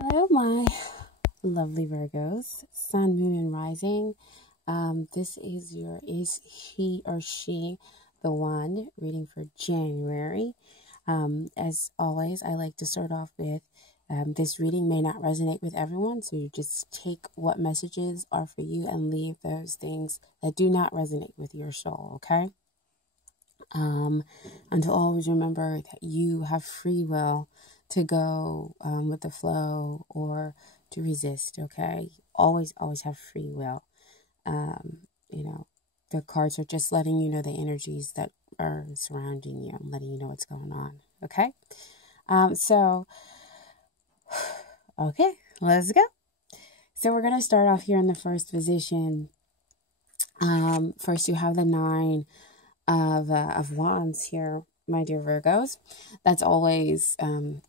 Hello, my lovely Virgos, Sun, Moon, and Rising. This is your Is He or She the One reading for January. As always, I like to start off with this reading may not resonate with everyone, so you just take what messages are for you and leave those things that do not resonate with your soul, okay? And to always remember that you have free will to go with the flow or to resist, okay? Always have free will. You know, the cards are just letting you know the energies that are surrounding you, letting you know what's going on, okay? So, okay, let's go. So we're going to start off here in the first position. First, you have the Nine of Wands here, my dear Virgos. That's always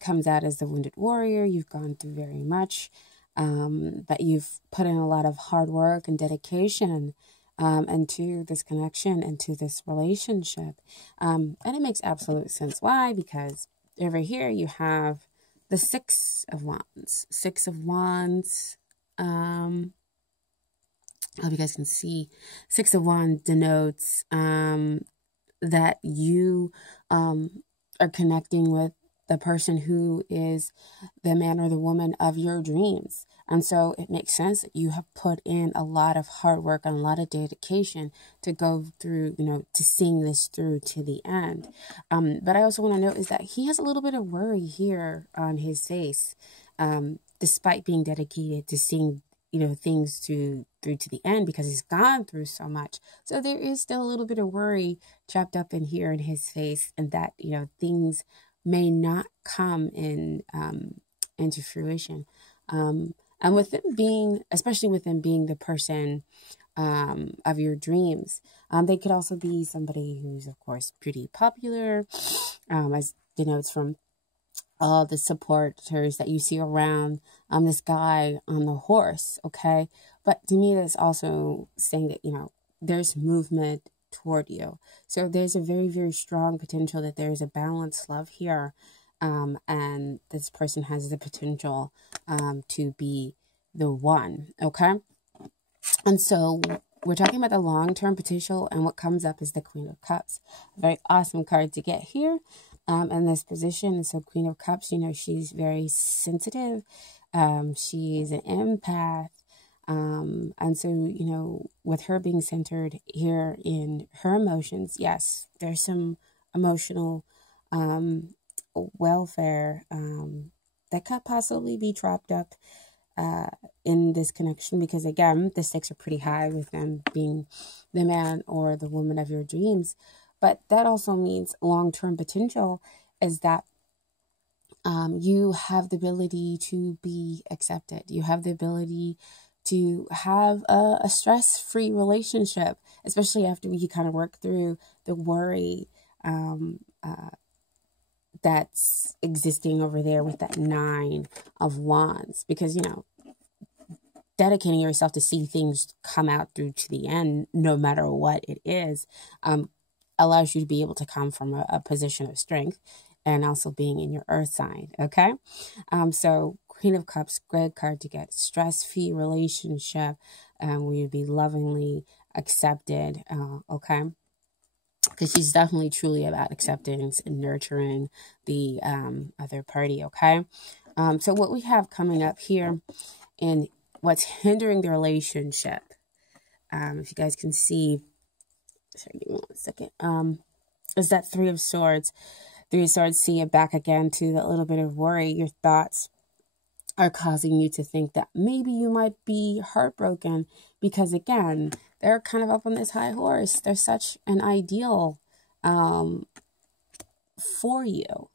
comes out as the wounded warrior. You've gone through very much, but you've put in a lot of hard work and dedication into this connection, into this relationship. And it makes absolute sense. Why? Because over here you have the Six of Wands. Six of Wands. I hope you guys can see. Six of Wands denotes that you are connecting with the person who is the man or the woman of your dreams. And so it makes sense that you have put in a lot of hard work and a lot of dedication to go through, to seeing this through to the end. But I also want to note is that he has a little bit of worry here on his face, despite being dedicated to seeing things through to the end because he's gone through so much. So there is still a little bit of worry trapped up in here in his face, and that things may not come in into fruition. And with them being, especially with them being the person of your dreams, they could also be somebody who's of course pretty popular, as it's from all the supporters that you see around this guy on the horse, okay? But to me, that's also saying that, there's movement toward you. So there's a very, very strong potential that there's a balanced love here. And this person has the potential to be the one, okay? And so we're talking about the long-term potential, and what comes up is the Queen of Cups. A very awesome card to get here in this position. So Queen of Cups, she's very sensitive. She's an empath. And so, with her being centered here in her emotions, yes, there's some emotional welfare that could possibly be trapped up in this connection, because again, the stakes are pretty high with them being the man or the woman of your dreams. But that also means long-term potential is that you have the ability to be accepted. You have the ability to have a stress-free relationship, especially after you kind of work through the worry that's existing over there with that Nine of Wands. Because, dedicating yourself to see things come out through to the end, no matter what it is, allows you to be able to come from a position of strength, and also being in your earth sign, okay? So Queen of Cups, great card to get. Stress-free relationship, where you'd be lovingly accepted, okay? Because she's definitely truly about acceptance and nurturing the other party, okay? So what we have coming up here in what's hindering the relationship, if you guys can see, sorry, give me 1 second, is that Three of Swords. Three of Swords, see it back again to that little bit of worry. Your thoughts are causing you to think that maybe you might be heartbroken because, again, they're kind of up on this high horse. They're such an ideal for you.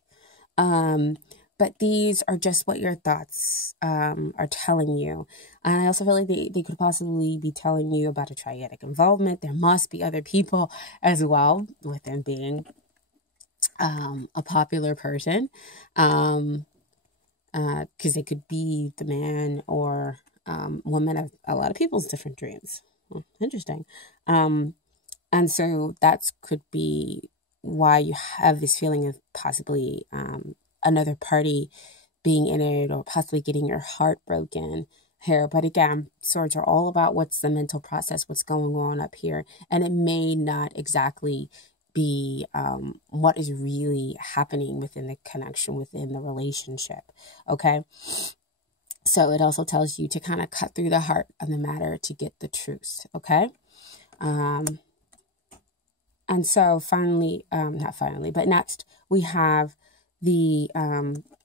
But these are just what your thoughts are telling you. And I also feel like they could possibly be telling you about a triadic involvement. There must be other people as well, with them being a popular person. Because they could be the man or woman of a lot of people's different dreams. Interesting. And so that could be why you have this feeling of possibly another party being in it or possibly getting your heart broken here. But again, swords are all about what's the mental process, what's going on up here. And it may not exactly be what is really happening within the connection, within the relationship. Okay. So it also tells you to kind of cut through the heart of the matter to get the truth. Okay. And so finally, not finally, but next we have the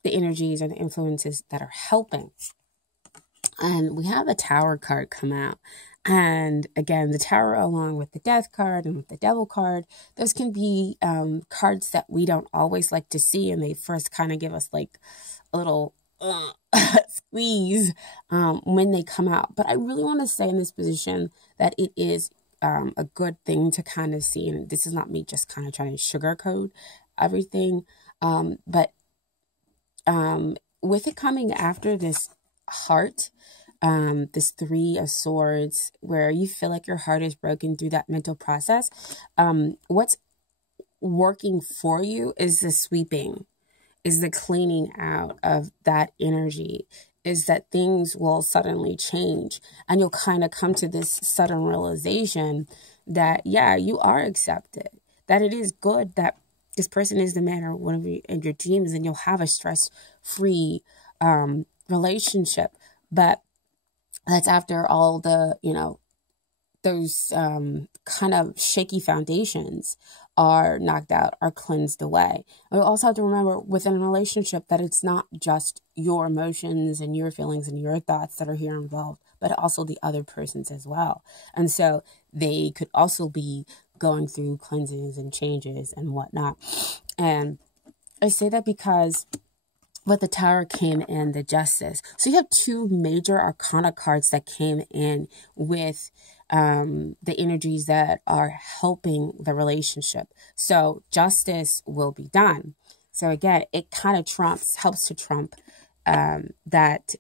energies and the influences that are helping. And we have the Tower card come out. And again, the Tower, along with the Death card and with the Devil card, those can be cards that we don't always like to see. And they first kind of give us like a little squeeze when they come out. But I really want to say in this position that it is a good thing to kind of see. And this is not me just kind of trying to sugarcoat everything. But with it coming after this heart, this Three of Swords, where you feel like your heart is broken through that mental process, what's working for you is the sweeping, is the cleaning out of that energy, is that things will suddenly change. And you'll kind of come to this sudden realization that, yeah, you are accepted, that it is good that this person is the man or one of you in your dreams, and you'll have a stress-free relationship. But that's after all the, those kind of shaky foundations are knocked out, are cleansed away. And we also have to remember within a relationship that it's not just your emotions and your feelings and your thoughts that are here involved, but also the other person's as well. And so they could also be going through cleansings and changes and whatnot. And I say that because with the Tower came in the Justice. So you have two major arcana cards that came in with the energies that are helping the relationship. So justice will be done. So again, it kind of helps to trump that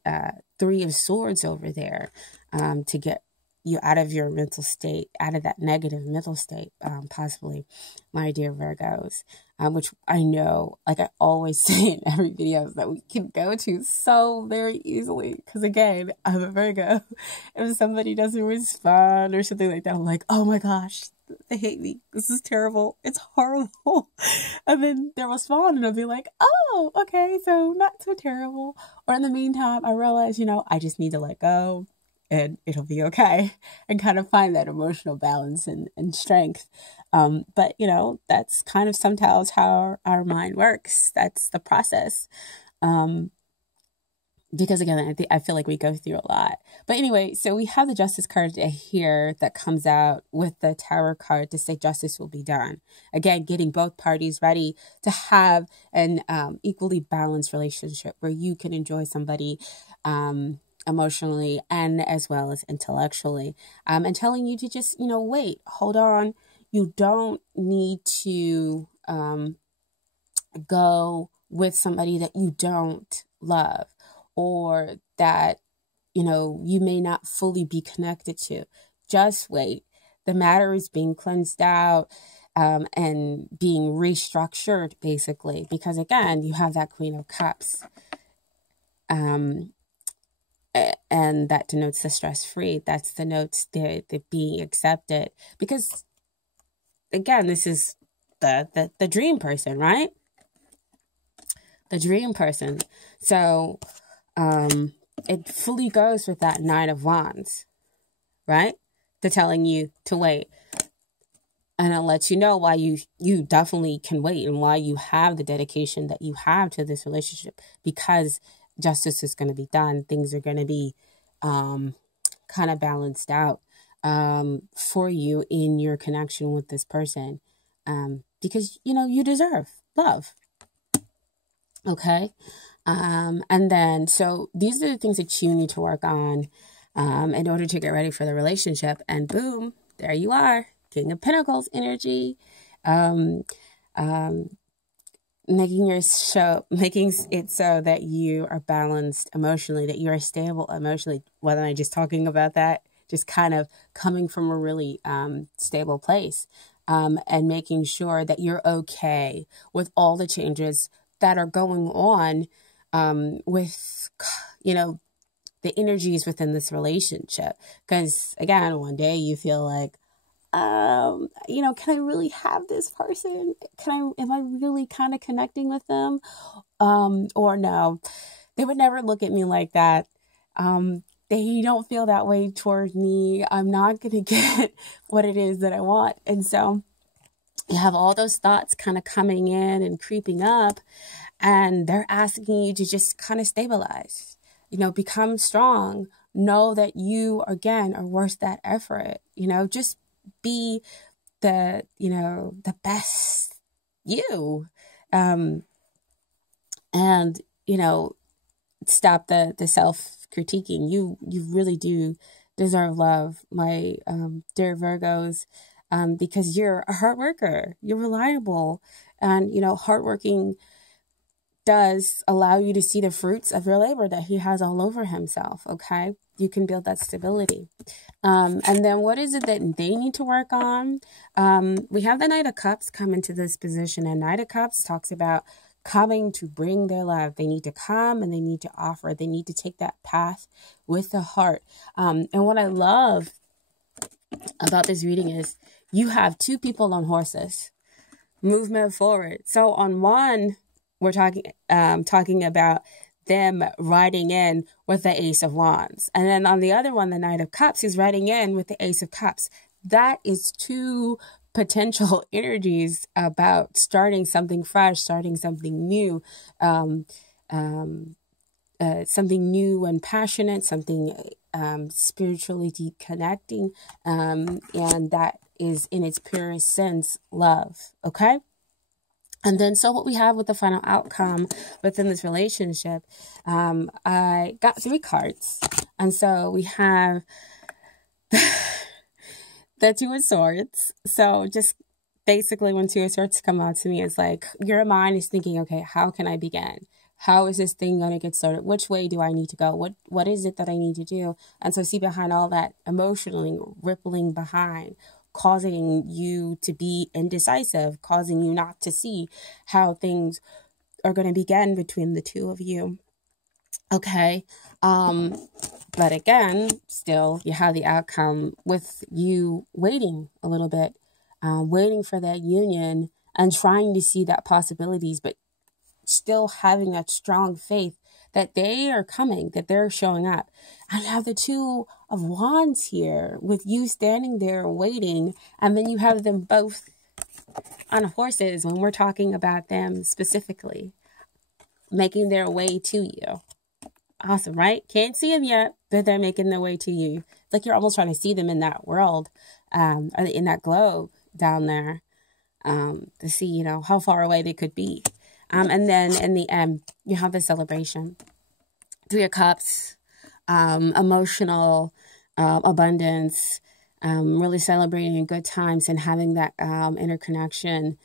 Three of Swords over there to get you out of your mental state, out of that negative mental state, possibly, my dear Virgos, which I know, like I always say in every video, that we can go to so very easily. Because again, I'm a Virgo. If somebody doesn't respond or something like that, I'm like, oh my gosh, they hate me. This is terrible. It's horrible. And then they'll respond and I'll be like, oh, okay, so not so terrible. Or in the meantime, I realize, I just need to let go. And it'll be okay, and kind of find that emotional balance and strength. But, that's kind of sometimes how our mind works. That's the process. Because again, I feel like we go through a lot. But anyway, so we have the Justice card here that comes out with the Tower card to say justice will be done. Again, getting both parties ready to have an equally balanced relationship where you can enjoy somebody emotionally and as well as intellectually, and telling you to just, wait, hold on. You don't need to go with somebody that you don't love or that, you may not fully be connected to. Just wait. The matter is being cleansed out and being restructured, basically, because again, you have that Queen of Cups. And that denotes the stress-free. That's denotes the being accepted. Because, again, this is the dream person, right? The dream person. So, it fully goes with that Nine of Wands, right? They're telling you to wait. And it lets you know why you definitely can wait and why you have the dedication that you have to this relationship. Because justice is going to be done. Things are going to be kind of balanced out for you in your connection with this person, because you deserve love. Okay. And then so these are the things that you need to work on in order to get ready for the relationship. And boom, there you are, King of Pentacles energy. Making it so that you are balanced emotionally, that you are stable emotionally. Whether I'm just talking about that, just kind of coming from a really stable place, and making sure that you're okay with all the changes that are going on with, the energies within this relationship. Because again, one day you feel like, can I really have this person? Am I really kind of connecting with them? Or no, they would never look at me like that. They don't feel that way towards me. I'm not going to get what it is that I want. And so you have all those thoughts kind of coming in and creeping up, and they're asking you to just kind of stabilize, become strong, know that you, again, are worth that effort, just be the best you, and, stop the self-critiquing. You really do deserve love, my dear Virgos, because you're a hard worker, you're reliable, and, hardworking does allow you to see the fruits of your labor that he has all over himself, okay? You can build that stability. And then what is it that they need to work on? We have the Knight of Cups come into this position, and Knight of Cups talks about coming to bring their love. They need to come and they need to offer. They need to take that path with the heart. And what I love about this reading is you have two people on horses, movement forward. So on one, we're talking about them riding in with the Ace of Wands. And then on the other one, the Knight of Cups, is riding in with the Ace of Cups. That is two potential energies about starting something fresh, starting something new, something new and passionate, something spiritually deep connecting, and that is in its purest sense love, okay? And then so what we have with the final outcome within this relationship, I got 3 cards. And so we have the Two of Swords. So just basically when Two of Swords come out to me, it's like your mind is thinking, okay, how can I begin? How is this thing going to get started? Which way do I need to go? What is it that I need to do? And so see behind all that emotionally rippling behind, causing you to be indecisive, causing you not to see how things are going to begin between the two of you. Okay. But again, still, you have the outcome with you waiting a little bit, waiting for that union and trying to see that possibilities, but still having that strong faith that they are coming, that they're showing up. And you have the Two of Wands here with you standing there waiting, and then you have them both on horses when we're talking about them specifically making their way to you. Awesome, right? Can't see them yet, but they're making their way to you. It's like you're almost trying to see them in that world, in that globe down there, to see, how far away they could be. And then in the end, you have the celebration. 3 of Cups, emotional abundance, really celebrating good times and having that interconnection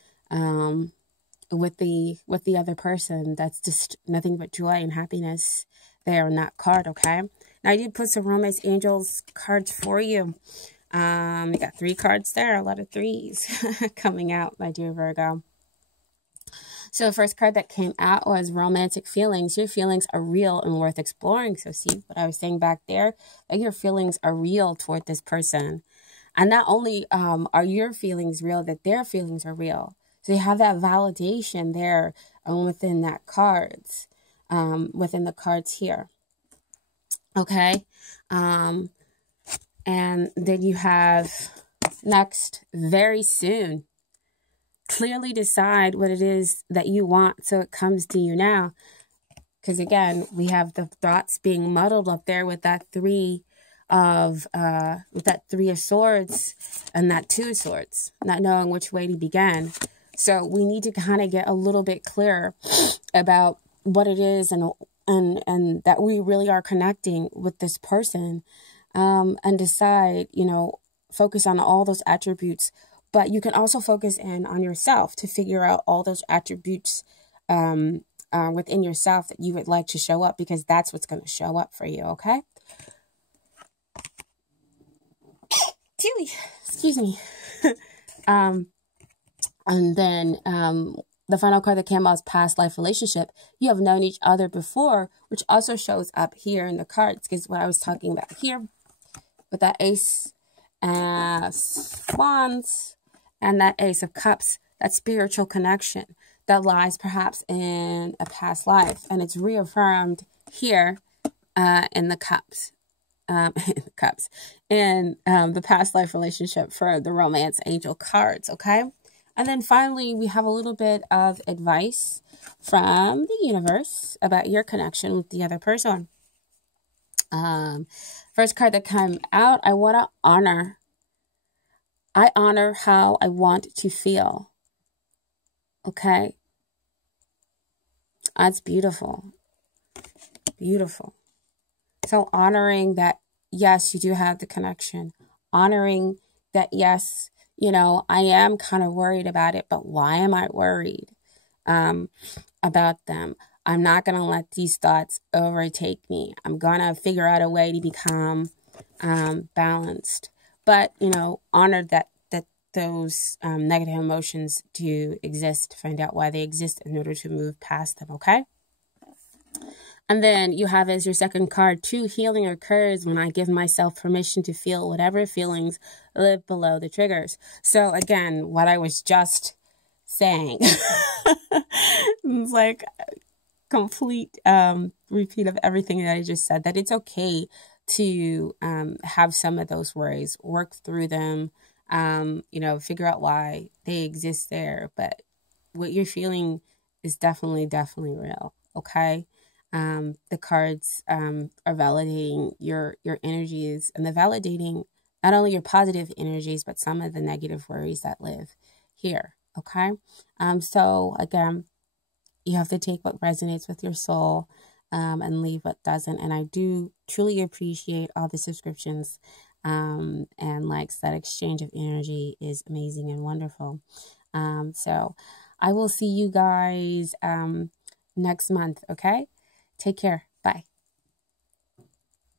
with the other person. That's just nothing but joy and happiness there on that card, okay? Now, I did put some Romance Angels cards for you. You got 3 cards there, a lot of 3s coming out, my dear Virgo. So the first card that came out was romantic feelings. Your feelings are real and worth exploring. So see what I was saying back there? Like your feelings are real toward this person. And not only are your feelings real, that their feelings are real. So you have that validation there within that cards, within the cards here. Okay. And then you have next, very soon. Clearly decide what it is that you want so it comes to you now. Because again, we have the thoughts being muddled up there with that 3 of Swords and that 2 of Swords, not knowing which way to begin. So we need to kind of get a little bit clearer about what it is and that we really are connecting with this person, and decide, focus on all those attributes. But you can also focus in on yourself to figure out all those attributes within yourself that you would like to show up, because that's what's going to show up for you, okay? Excuse me. And then the final card that came out is past life relationship. You have known each other before, which also shows up here in the cards, because what I was talking about here with that Ace of Wands and that Ace of Cups, that spiritual connection that lies perhaps in a past life, and it's reaffirmed here in the Cups. In the past life relationship for the romance angel cards, okay? And then finally, we have a little bit of advice from the universe about your connection with the other person. First card that came out, I honor how I want to feel. Okay? That's beautiful. Beautiful. So honoring that, yes, you do have the connection. Honoring that, yes, you know, I am kind of worried about it, but why am I worried about them? I'm not going to let these thoughts overtake me. I'm going to figure out a way to become balanced. But, you know, honor that those negative emotions do exist. Find out why they exist in order to move past them, okay? And then you have as your second card, true healing occurs when I give myself permission to feel whatever feelings live below the triggers. So again, what I was just saying, it's like a complete repeat of everything that I just said, that it's okay to have some of those worries, work through them, you know, figure out why they exist there. But what you're feeling is definitely real, okay? The cards are validating your energies, and they're validating not only your positive energies, but some of the negative worries that live here, okay? So again, you have to take what resonates with your soul and leave what doesn't. And I do truly appreciate all the subscriptions and likes. That exchange of energy is amazing and wonderful. So I will see you guys next month, okay? Take care. Bye.